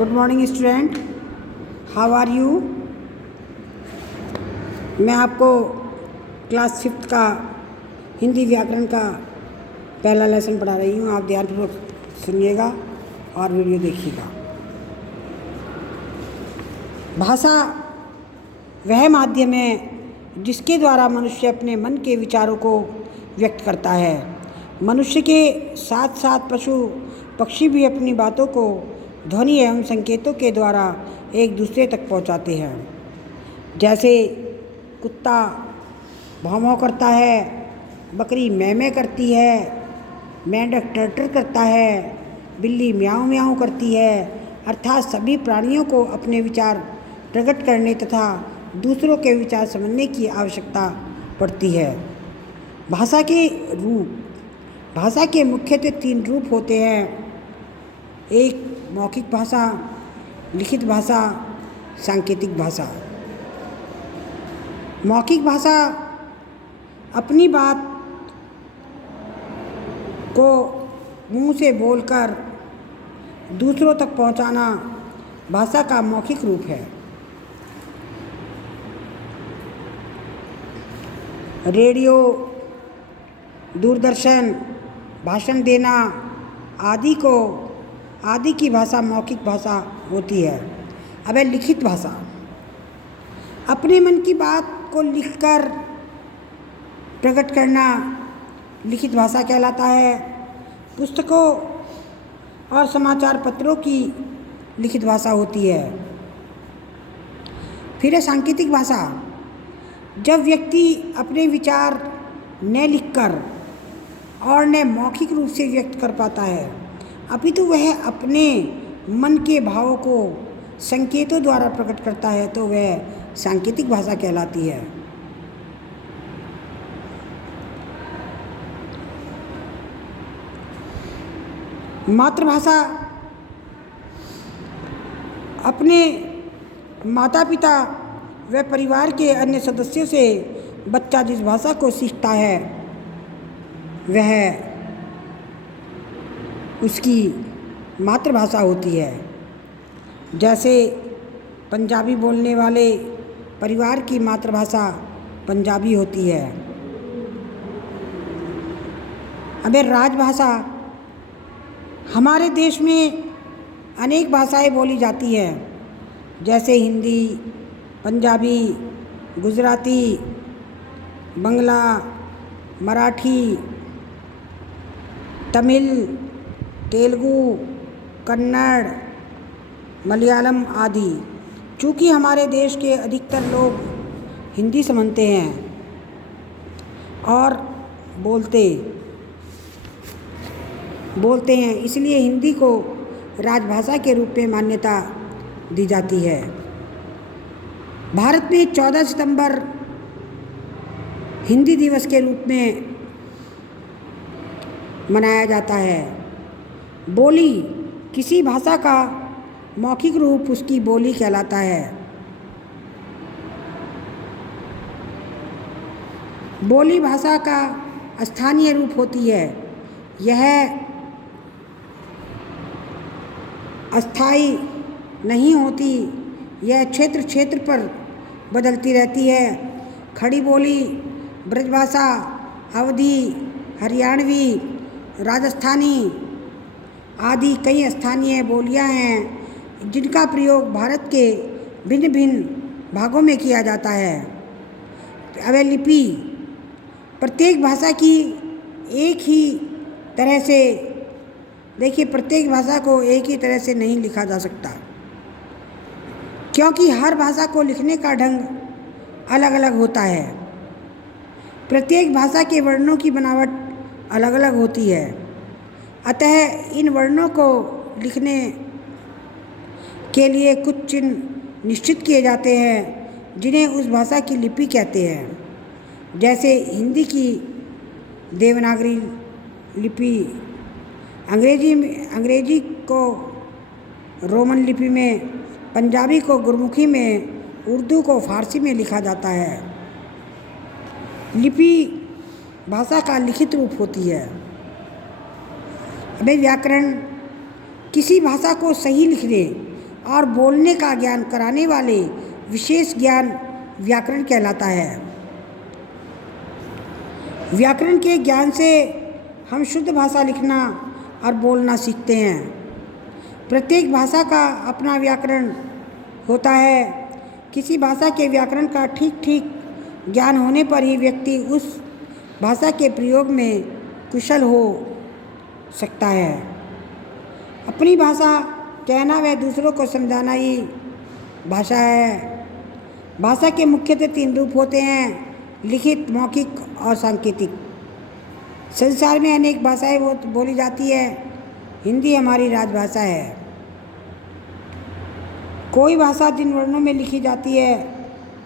Good morning student, how are you. मैं आपको class 5 का हिंदी व्याकरण का पहला लेसन पढ़ा रही हूँ। आप ध्यानपूर्वक सुनिएगा और वीडियो देखिएगा। भाषा वह माध्यम है जिसके द्वारा मनुष्य अपने मन के विचारों को व्यक्त करता है। मनुष्य के साथ साथ पशु पक्षी भी अपनी बातों को ध्वनि एवं संकेतों के द्वारा एक दूसरे तक पहुंचाते हैं। जैसे कुत्ता भौं भौं करता है, बकरी मैं मैं करती है, मेंढक टर्टर करता है, बिल्ली म्याऊं म्याऊं करती है। अर्थात सभी प्राणियों को अपने विचार प्रकट करने तथा दूसरों के विचार समझने की आवश्यकता पड़ती है। भाषा के रूप, भाषा के मुख्यतः 3 रूप होते हैं। एक मौखिक भाषा, लिखित भाषा, सांकेतिक भाषा। मौखिक भाषा अपनी बात को मुंह से बोलकर दूसरों तक पहुंचाना भाषा का मौखिक रूप है। रेडियो, दूरदर्शन, भाषण देना आदि की भाषा मौखिक भाषा होती है। अब है लिखित भाषा। अपने मन की बात को लिखकर प्रकट करना लिखित भाषा कहलाता है। पुस्तकों और समाचार पत्रों की लिखित भाषा होती है। फिर है सांकेतिक भाषा। जब व्यक्ति अपने विचार न लिखकर और न मौखिक रूप से व्यक्त कर पाता है, अपितु वह अपने मन के भावों को संकेतों द्वारा प्रकट करता है, तो वह सांकेतिक भाषा कहलाती है। मातृभाषा अपने माता पिता व परिवार के अन्य सदस्यों से बच्चा जिस भाषा को सीखता है वह उसकी मातृभाषा होती है। जैसे पंजाबी बोलने वाले परिवार की मातृभाषा पंजाबी होती है। अब राजभाषा, हमारे देश में अनेक भाषाएं बोली जाती हैं, जैसे हिंदी, पंजाबी, गुजराती, बंगला, मराठी, तमिल, तेलुगु, कन्नड़, मलयालम आदि। चूँकि हमारे देश के अधिकतर लोग हिंदी समझते हैं और बोलते हैं, इसलिए हिंदी को राजभाषा के रूप में मान्यता दी जाती है। भारत में 14 सितंबर हिंदी दिवस के रूप में मनाया जाता है। बोली किसी भाषा का मौखिक रूप उसकी बोली कहलाता है। बोली भाषा का स्थानीय रूप होती है। यह अस्थायी नहीं होती, यह क्षेत्र पर बदलती रहती है। खड़ी बोली, ब्रजभाषा, अवधी, हरियाणवी, राजस्थानी आदि कई स्थानीय बोलियां हैं जिनका प्रयोग भारत के भिन्न भिन्न भागों में किया जाता है। अब लिपि, प्रत्येक भाषा की एक ही तरह से, देखिए प्रत्येक भाषा को एक ही तरह से नहीं लिखा जा सकता, क्योंकि हर भाषा को लिखने का ढंग अलग अलग होता है। प्रत्येक भाषा के वर्णों की बनावट अलग अलग होती है। अतः इन वर्णों को लिखने के लिए कुछ चिन्ह निश्चित किए जाते हैं जिन्हें उस भाषा की लिपि कहते हैं। जैसे हिंदी की देवनागरी लिपि, अंग्रेजी को रोमन लिपि में, पंजाबी को गुरमुखी में, उर्दू को फारसी में लिखा जाता है। लिपि भाषा का लिखित रूप होती है। अब व्याकरण किसी भाषा को सही लिखने और बोलने का ज्ञान कराने वाले विशेष ज्ञान व्याकरण कहलाता है। व्याकरण के ज्ञान से हम शुद्ध भाषा लिखना और बोलना सीखते हैं। प्रत्येक भाषा का अपना व्याकरण होता है। किसी भाषा के व्याकरण का ठीक ठीक ज्ञान होने पर ही व्यक्ति उस भाषा के प्रयोग में कुशल हो सकता है। अपनी भाषा कहना व दूसरों को समझाना ही भाषा है। भाषा के मुख्यतः 3 रूप होते हैं: लिखित, मौखिक और सांकेतिक। संसार में अनेक भाषाएं बोली जाती है। हिंदी हमारी राजभाषा है। कोई भाषा जिन वर्णों में लिखी जाती है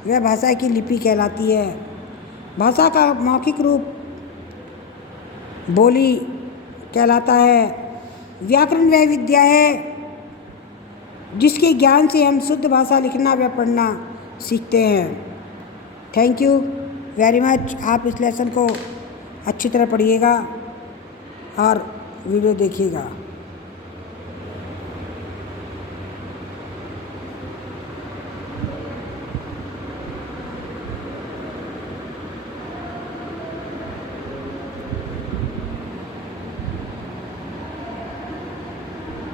वह भाषा की लिपि कहलाती है। भाषा का मौखिक रूप बोली कहलाता है। व्याकरण वह विद्या है जिसके ज्ञान से हम शुद्ध भाषा लिखना व पढ़ना सीखते हैं। Thank you very much. आप इस लेसन को अच्छी तरह पढ़िएगा और वीडियो देखिएगा।